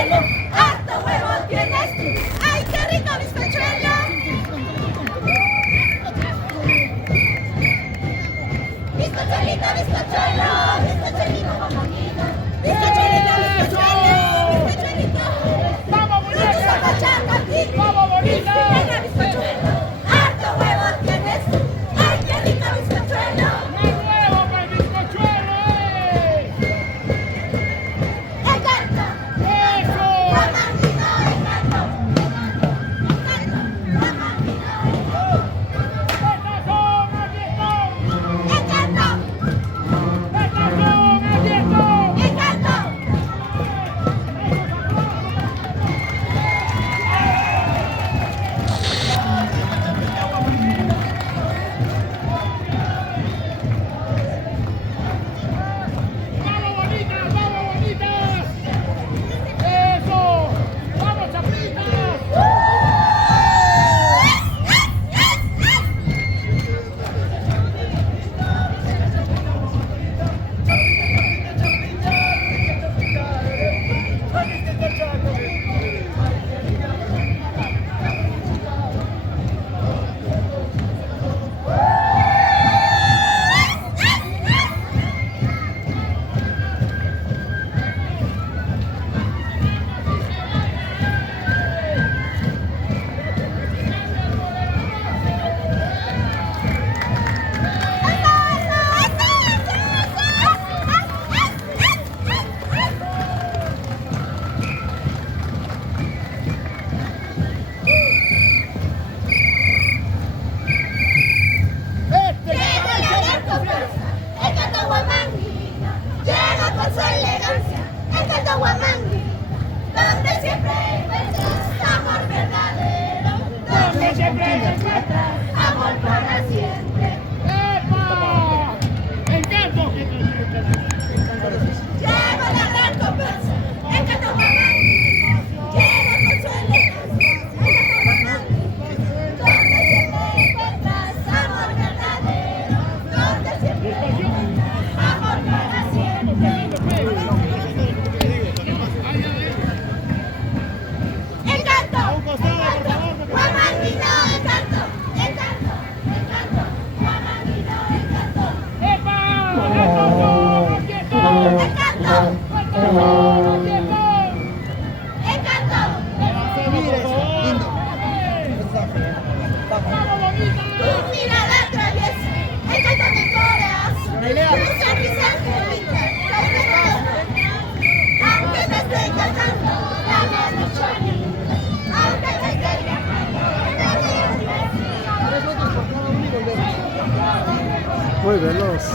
bizcochuelo, harto huevo tienes tú. ¡Ay, qué rico bizcochuelo! Bizcochuelito, bizcochuelo, bizcochuelito bombonito, bizcochuelito, bizcochuelo, bizcochuelito. ¡Vamos, muñeca! ¡Vamos, bonita! Venga, bizcochuelo, harto huevo tienes tú. ¡Ay, qué rico bizcochuelo! ¡Más huevo para el bizcochuelo, ¡Encanto! ¡Eso! ¡Guamangino, encanto! ¡Guamangino, ¡Estas son! ¡Aquí están! encanto! ¡Estas son! ¡Aquí están! ¡Encanto! ¡Vamos, bonitas! ¡Vamos, bonitas! ¡Eso! ¡Vamos, chapitas! ¡Encanto Guamangui! Llega con su elegancia, encanto Guamangui, donde siempre encuentras amor verdadero, donde siempre encuentras amor para siempre. ¡Epa! ¡Encanto! Llego la gran comparsa, encanto Guamangui, llega con su elegancia, encanto Guamangui, donde siempre encuentras amor verdadero, donde siempre encuentras amor para siempre. ¡Encanto! ¡Guamangui, no, encanto! ¡Encanto! ¡Encanto! ¡Guamangui, no, encanto! ¡Epa! ¡Estas son! ¡Aquí están! ¡Encanto! ¡Estas son! ¡Aquí están! ¡Encanto! ¡Vamos, bonita! Tu mirada atraviesa, encanta mi corazón. Tu sonrisa angelical, aunque te esté cantando, dame mucho animo. Aunque te esté llamando, dame un beso. Muy veloz.